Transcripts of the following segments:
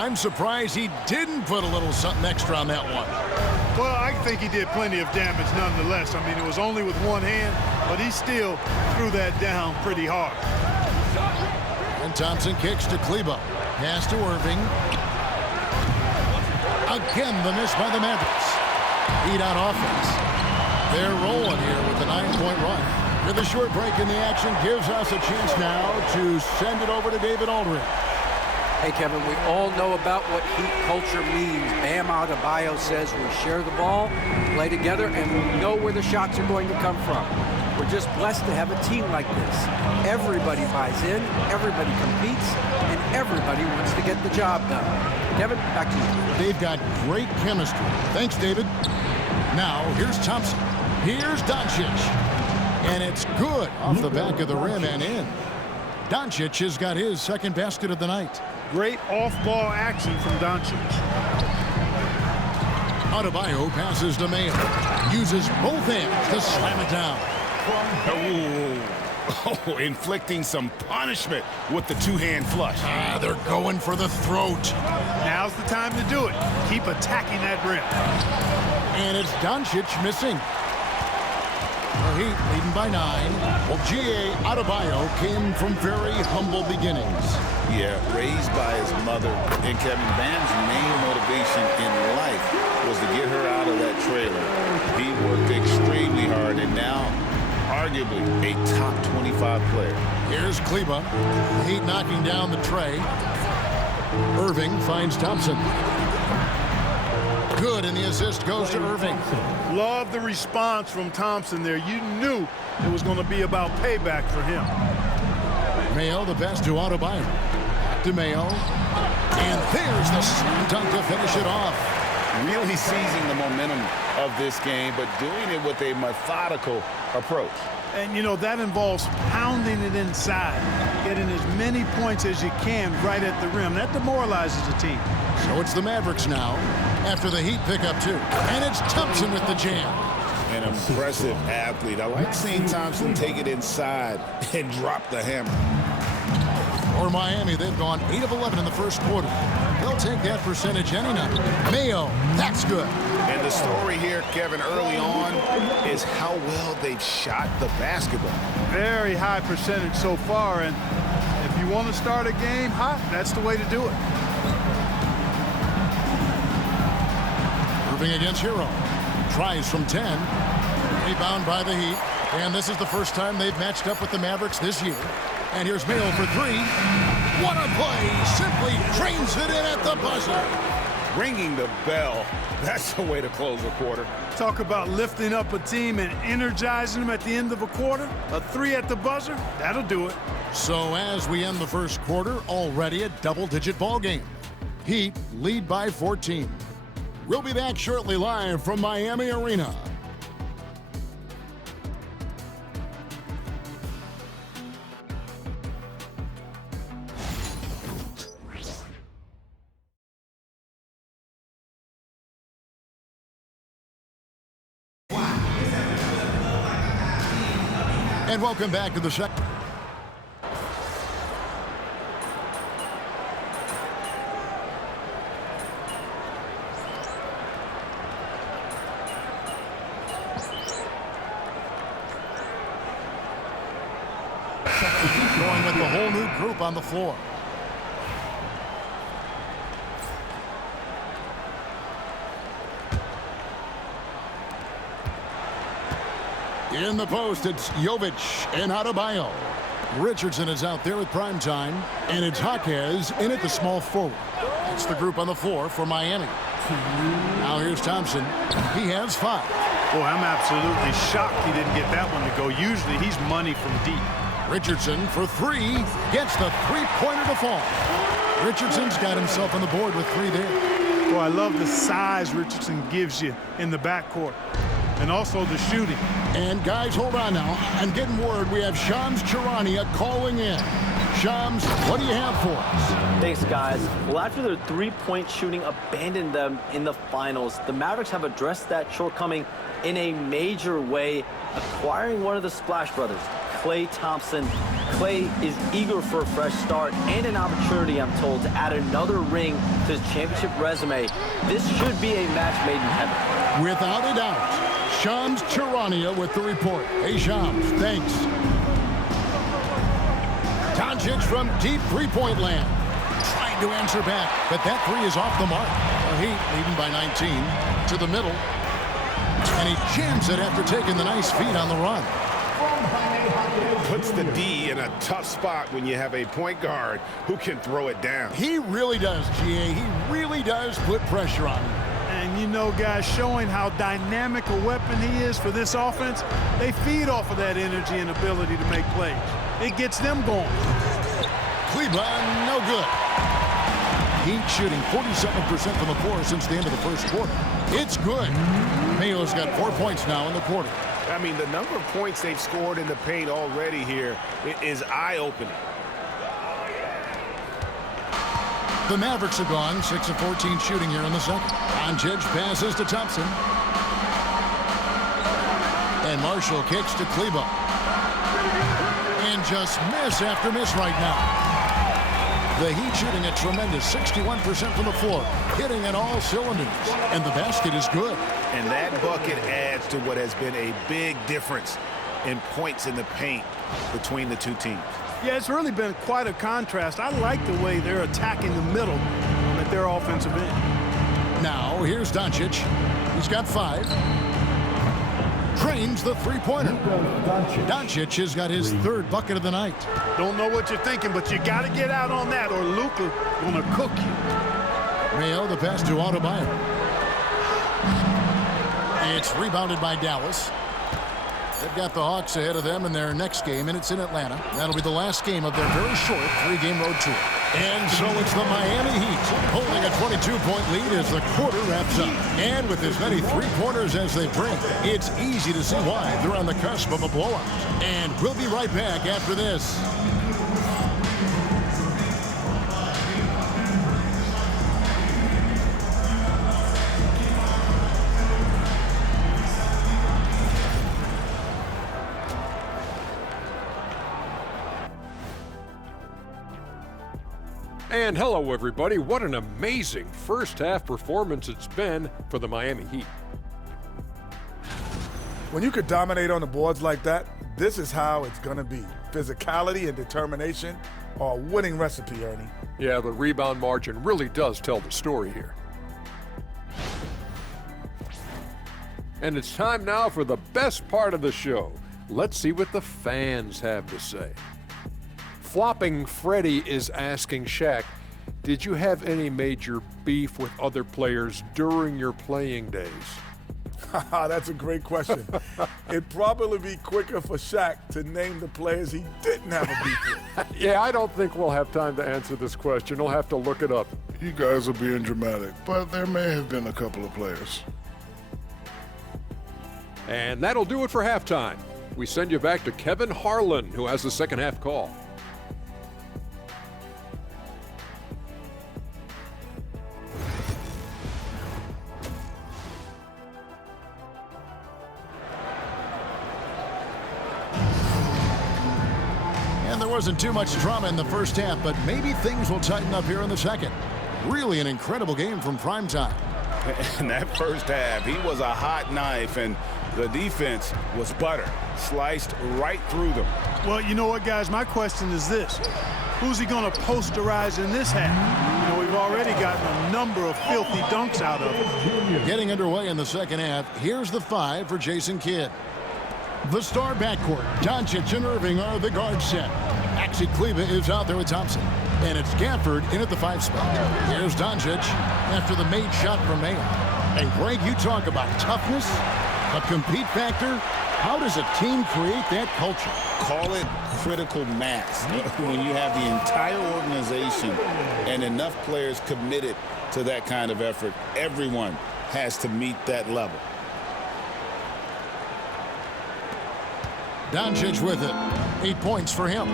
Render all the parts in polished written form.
I'm surprised he didn't put a little something extra on that one. Well, I think he did plenty of damage nonetheless. I mean, it was only with one hand, but he still threw that down pretty hard. And Thompson kicks to Kleba. Pass to Irving. Again, the miss by the Mavericks. Heat on offense. They're rolling here with a 9-point run. With a short break in the action gives us a chance now to send it over to David Aldridge. Hey, Kevin, we all know about what Heat culture means. Bam Adebayo says we share the ball, play together, and we know where the shots are going to come from. We're just blessed to have a team like this. Everybody buys in, everybody competes, and everybody wants to get the job done. Kevin, back to you. They've got great chemistry. Thanks, David. Now, here's Thompson. Here's Doncic. And it's good off the back of the rim and in. Doncic has got his second basket of the night. Great off-ball action from Doncic. Adebayo passes to Mayo. Uses both hands to slam it down. Oh, inflicting some punishment with the two-hand flush. They're going for the throat. Now's the time to do it. Keep attacking that rim. And it's Doncic missing. The Heat leading by 9. Well, G.A. Adebayo came from very humble beginnings. Yeah, raised by his mother. And Kevin, Bam's main motivation in life was to get her out of that trailer. He worked extremely hard, and now arguably a top 25 player. Here's Kleba. Heat knocking down the tray. Irving finds Thompson. Good, and the assist goes to Irving. Love the response from Thompson there. You knew it was going to be about payback for him. Mayo, the pass to Adebayo. Back to Mayo. And there's the slam dunk to finish it off. Really seizing the momentum of this game, but doing it with a methodical approach. And, you know, that involves pounding it inside, getting as many points as you can right at the rim. That demoralizes the team. So it's the Mavericks now, after the Heat pick up 2. And it's Thompson with the jam. An impressive athlete. I like seeing Thompson take it inside and drop the hammer. For Miami, they've gone 8 of 11 in the first quarter. They'll take that percentage any night. Mayo, that's good. And the story here, Kevin, early on is how well they've shot the basketball. Very high percentage so far, and if you want to start a game hot, that's the way to do it. Irving against Hero. Tries from 10. Rebound by the Heat. And this is the first time they've matched up with the Mavericks this year. And here's Mayo for 3. What a play! Simply trains it in at the buzzer. Ringing the bell. That's the way to close a quarter. Talk about lifting up a team and energizing them at the end of a quarter. A 3 at the buzzer, that'll do it. So as we end the first quarter, already a double-digit ball game. Heat lead by 14. We'll be back shortly live from Miami Arena. And welcome back to the second. Going with the whole new group on the floor. In the post, it's Jovic and Adebayo. Richardson is out there with primetime, and it's Jaquez in at the small forward. That's the group on the floor for Miami. Now here's Thompson. He has 5. Boy, I'm absolutely shocked he didn't get that one to go. Usually he's money from deep. Richardson for 3, gets the three-pointer to fall. Richardson's got himself on the board with 3 there. Boy, I love the size Richardson gives you in the backcourt. And also the shooting. And guys, hold on now. I'm getting word we have Shams Charania calling in. Shams, what do you have for us? Thanks, guys. Well, after their three-point shooting abandoned them in the finals, the Mavericks have addressed that shortcoming in a major way, acquiring one of the Splash Brothers, Klay Thompson, Clay is eager for a fresh start and an opportunity, I'm told, to add another ring to his championship resume. This should be a match made in heaven. Without a doubt. Shams Charania with the report. Hey, Shams, thanks. Doncic from deep three-point land. Trying to answer back, but that three is off the mark. The Heat leading by 19 to the middle. And he jams it after taking the nice feed on the run. Puts the D in a tough spot when you have a point guard who can throw it down. He really does, GA. He really does put pressure on him. And you know, guys, showing how dynamic a weapon he is for this offense, they feed off of that energy and ability to make plays. It gets them going. Cleveland, no good. Heat shooting 47% from the floor since the end of the first quarter. It's good. Mayo's got 4 points now in the quarter. I mean, the number of points they've scored in the paint already here is eye-opening. The Mavericks are gone, 6 of 14 shooting here in the second. Doncic passes to Thompson. And Marshall kicks to Kleba. And just miss after miss right now. The Heat shooting a tremendous 61% from the floor, hitting at all cylinders. And the basket is good. And that bucket adds to what has been a big difference in points in the paint between the two teams. Yeah, it's really been quite a contrast. I like the way they're attacking the middle at their offensive end. Now, here's Doncic. He's got 5. Trains the three-pointer. Doncic has got his 3rd bucket of the night. Don't know what you're thinking, but you got to get out on that or Luka going to cook you. Mayo, the pass to Adebayo. It's rebounded by Dallas. They've got the Hawks ahead of them in their next game, and it's in Atlanta. That'll be the last game of their very short 3-game road tour. And so it's the Miami Heat holding a 22-point lead as the quarter wraps up. And with as many three-pointers as they bring, it's easy to see why they're on the cusp of a blowout. And we'll be right back after this. And hello, everybody. What an amazing first-half performance it's been for the Miami Heat. When you could dominate on the boards like that, this is how it's going to be. Physicality and determination are a winning recipe, Ernie. Yeah, the rebound margin really does tell the story here. And it's time now for the best part of the show. Let's see what the fans have to say. Flopping Freddy is asking Shaq, did you have any major beef with other players during your playing days? That's a great question. It'd probably be quicker for Shaq to name the players he didn't have a beef with. Yeah, I don't think we'll have time to answer this question. We'll have to look it up. You guys are being dramatic, but there may have been a couple of players. And that'll do it for halftime. We send you back to Kevin Harlan, who has the second half call. And there wasn't too much drama in the first half, but maybe things will tighten up here in the second. Really an incredible game from primetime. In that first half, he was a hot knife, and the defense was butter, sliced right through them. Well, you know what, guys? My question is this. Who's he going to posterize in this half? You know, we've already gotten a number of filthy dunks out of him. Getting underway in the second half, here's the 5 for Jason Kidd. The star backcourt, Doncic and Irving are the guard set. Maxi Kleba is out there with Thompson. And it's Gafford in at the 5 spot. Here's Doncic after the made shot from Mayo. And Greg, you talk about toughness, a compete factor. How does a team create that culture? Call it critical mass. When you have the entire organization and enough players committed to that kind of effort, everyone has to meet that level. Doncic with it. 8 points for him.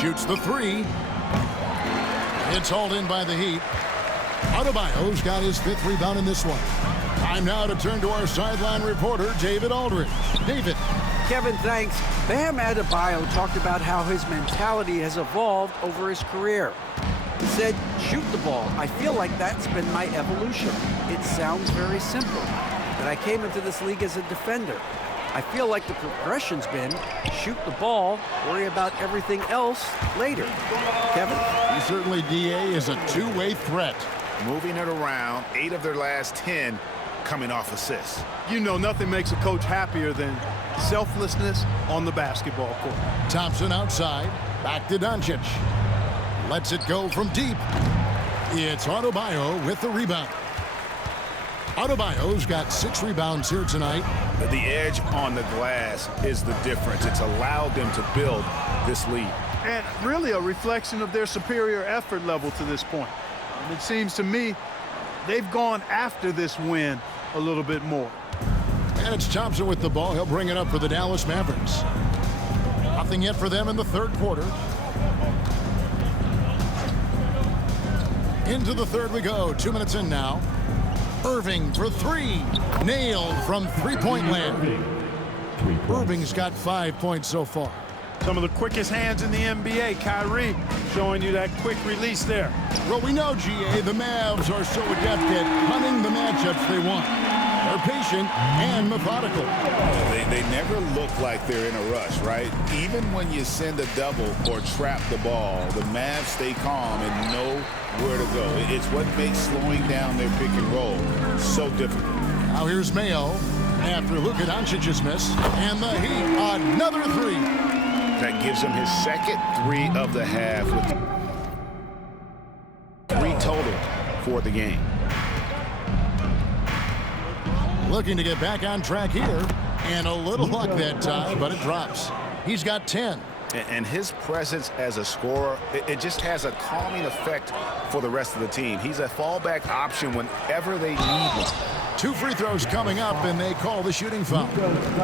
Shoots the 3. It's hauled in by the Heat. Adebayo's got his 5th rebound in this one. Time now to turn to our sideline reporter, David Aldridge. David. Kevin, thanks. Bam Adebayo talked about how his mentality has evolved over his career. He said, shoot the ball. I feel like that's been my evolution. It sounds very simple, but I came into this league as a defender. I feel like the progression's been shoot the ball, worry about everything else later. Kevin? He certainly, DA, is a two-way threat. Moving it around, 8 of their last 10 coming off assists. You know, nothing makes a coach happier than selflessness on the basketball court. Thompson outside, back to Doncic. Lets it go from deep. It's Adebayo with the rebound. Adebayo's got 6 rebounds here tonight. The edge on the glass is the difference. It's allowed them to build this lead. And really a reflection of their superior effort level to this point. It seems to me they've gone after this win a little bit more. And it's Thompson with the ball. He'll bring it up for the Dallas Mavericks. Nothing yet for them in the third quarter. Into the third we go. 2 minutes in now. Irving for 3. Nailed from three-point land. Irving's got 5 points so far. Some of the quickest hands in the NBA. Kyrie showing you that quick release there. Well, we know, GA, the Mavs are so adept at hunting the matchups they want. They're patient and methodical. They never look like they're in a rush, right? Even when you send a double or trap the ball, the Mavs stay calm and know where to go. It's what makes slowing down their pick and roll so difficult. Now here's Mayo after Luka Doncic's miss. And the Heat, another 3. That gives him his second 3 of the half with 3 total for the game. Looking to get back on track here. And a little luck that time, but it drops. He's got 10. And his presence as a scorer, it just has a calming effect for the rest of the team. He's a fallback option whenever they need one. 2 free throws coming up, and they call the shooting foul.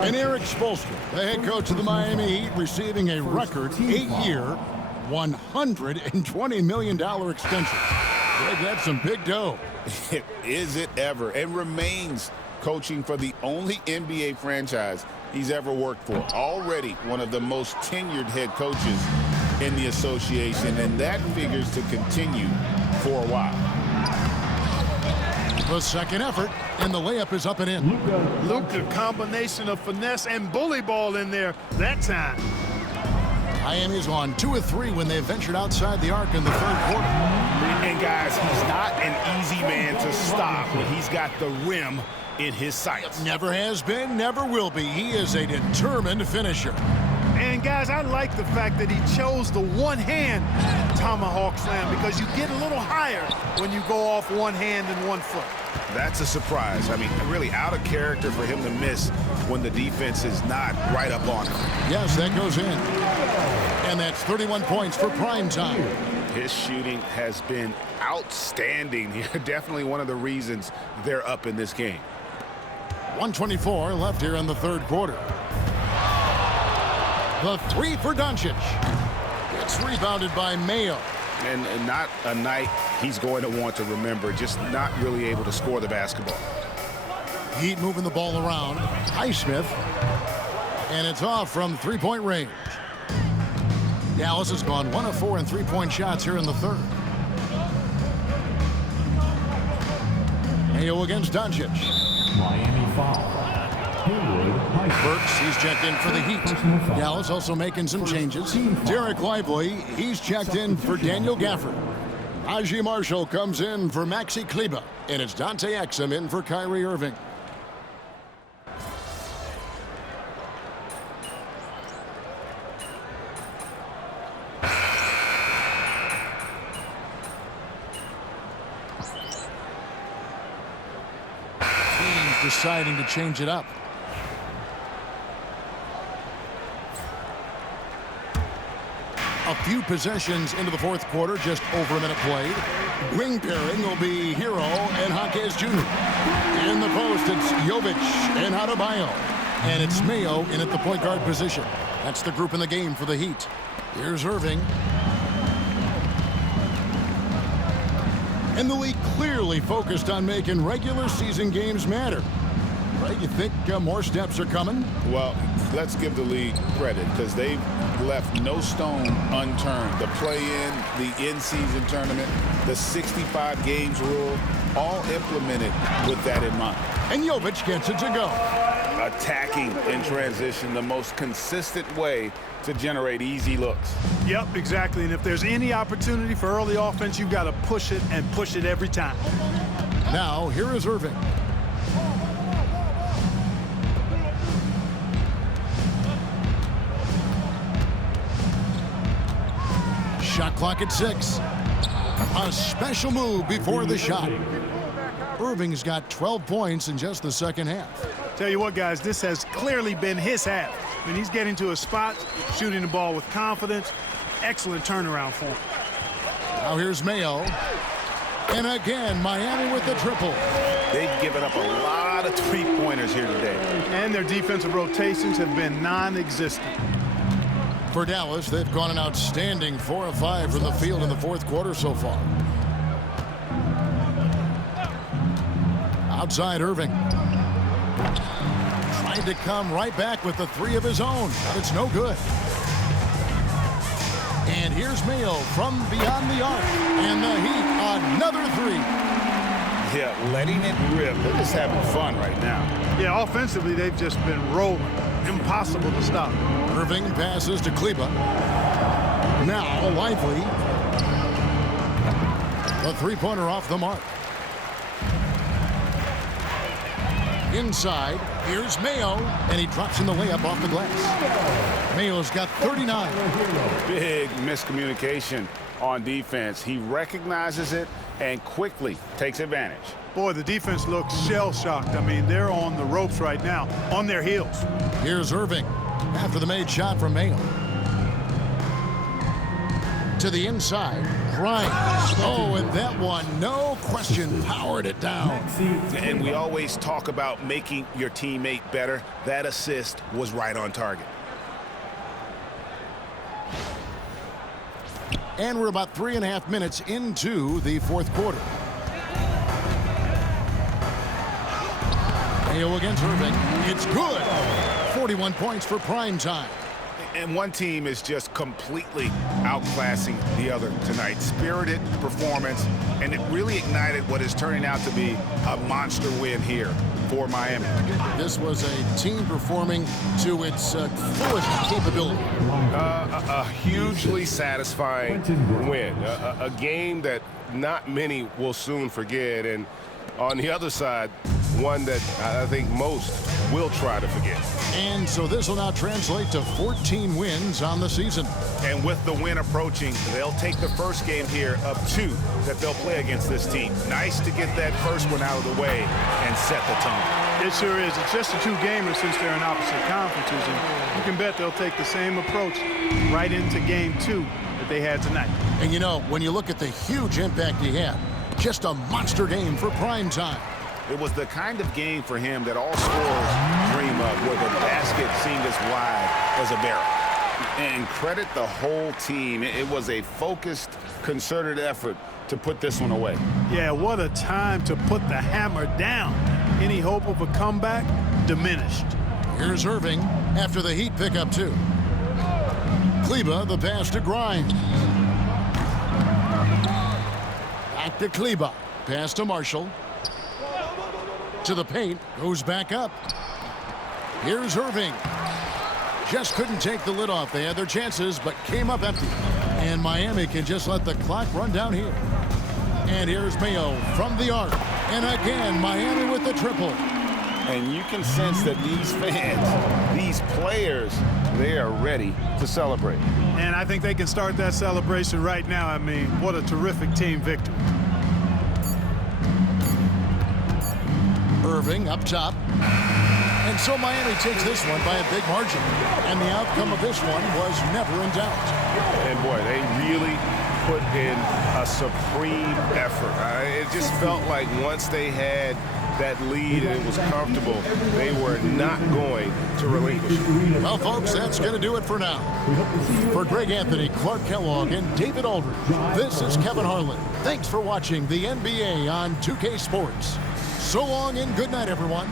And Eric Spoelstra, the head coach of the Miami Heat, receiving a record 8-year, $120 million extension. Greg, that's some big dough. Is it ever? And remains coaching for the only NBA franchise he's ever worked for. Already one of the most tenured head coaches in the association, and that figures to continue for a while. The second effort, and the layup is up and in. Luka, combination of finesse and bully ball in there that time. Miami's on 2 of 3 when they ventured outside the arc in the third quarter. And guys, he's not an easy man to stop when he's got the rim in his sights. Never has been, never will be. He is a determined finisher. And guys, I like the fact that he chose the one-hand tomahawk slam because you get a little higher when you go off one hand and 1 foot. That's a surprise. I mean, really out of character for him to miss when the defense is not right up on him. Yes, that goes in. And that's 31 points for prime time. His shooting has been outstanding here. Definitely one of the reasons they're up in this game. 1:24 left here in the third quarter. The 3 for Doncic. It's rebounded by Mayo. And not a night he's going to want to remember, just not really able to score the basketball. Heat moving the ball around. Highsmith. And it's off from three-point range. Dallas has gone 1 of 4 in three-point shots here in the third. Mayo against Doncic. Miami foul. Burks, he's checked in for the Heat. Dallas also making some changes. Derek Lively, he's checked in for Daniel Gafford. Najee Marshall comes in for Maxi Kleber. And it's Dante Exum in for Kyrie Irving. Teams deciding to change it up. A few possessions into the fourth quarter, just over a minute played. Wing pairing will be Hero and Jaquez Jr. In the post, it's Jovic and Adebayo. And it's Mayo in at the point guard position. That's the group in the game for the Heat. Here's Irving. And the league clearly focused on making regular season games matter. Right? You think more steps are coming? Well, let's give the league credit because they've left no stone unturned. The play-in, the in-season tournament, the 65 games rule, all implemented with that in mind. And Jovic gets it to go. Attacking in transition, the most consistent way to generate easy looks. Yep, exactly. And if there's any opportunity for early offense, you've got to push it and push it every time. Now, here is Irving. Shot clock at 6. A special move before the shot. Irving's got 12 points in just the second half. Tell you what, guys, this has clearly been his half. I mean, he's getting to his spots, shooting the ball with confidence. Excellent turnaround for him. Now here's Mayo. And again, Miami with the triple. They've given up a lot of three-pointers here today. And their defensive rotations have been non-existent. For Dallas, they've gone an outstanding 4 of 5 from the field in the fourth quarter so far. Outside Irving. Tried to come right back with the 3 of his own, but it's no good. And here's Mayo from beyond the arc. And the Heat, another 3. Yeah, letting it rip. They're just having fun right now. Yeah, offensively, they've just been rolling. Impossible to stop. Irving passes to Kleba. Now Lively. The three-pointer off the mark. Inside, here's Mayo, and he drops in the layup off the glass. Mayo's got 39. Big miscommunication on defense. He recognizes it and quickly takes advantage. Boy, the defense looks shell-shocked. I mean, they're on the ropes right now, on their heels. Here's Irving after the made shot from Mayo. To the inside, Grimes. Oh, and that one, no question, powered it down. And we always talk about making your teammate better. That assist was right on target. And we're about 3.5 minutes into the fourth quarter. Mayo against Irving. It's good. 41 points for prime time. And one team is just completely outclassing the other tonight. Spirited performance, and it really ignited what is turning out to be a monster win here for Miami. This was a team performing to its fullest capability. A hugely satisfying win. A game that not many will soon forget. And on the other side, one that I think most will try to forget. And so this will now translate to 14 wins on the season. And with the win approaching, they'll take the first game here of 2 that they'll play against this team. Nice to get that first one out of the way and set the tone. It sure is. It's just a 2-gamer since they're in opposite conferences, and you can bet they'll take the same approach right into game 2 that they had tonight. And you know, when you look at the huge impact he had, just a monster game for prime time. It was the kind of game for him that all scorers dream of, where the basket seemed as wide as a barrel. And credit the whole team. It was a focused, concerted effort to put this one away. Yeah, what a time to put the hammer down. Any hope of a comeback diminished. Here's Irving after the Heat pick up 2. Kleba, the pass to Grimes. Back to Kleba. Pass to Marshall. To the paint, goes back up. Here's Irving. Just couldn't take the lid off. They had their chances, but came up empty. And Miami can just let the clock run down here. And here's Mayo from the arc. And again, Miami with the triple. And you can sense that these fans, these players, they are ready to celebrate. And I think they can start that celebration right now. I mean, what a terrific team victory. Irving up top. And so Miami takes this one by a big margin. And the outcome of this one was never in doubt. And boy, they really put in a supreme effort. It just felt like once they had that lead and it was comfortable, they were not going to relinquish. Well, folks, that's going to do it for now. For Greg Anthony, Clark Kellogg, and David Aldridge, this is Kevin Harlan. Thanks for watching the NBA on 2K Sports. So long and good night, everyone.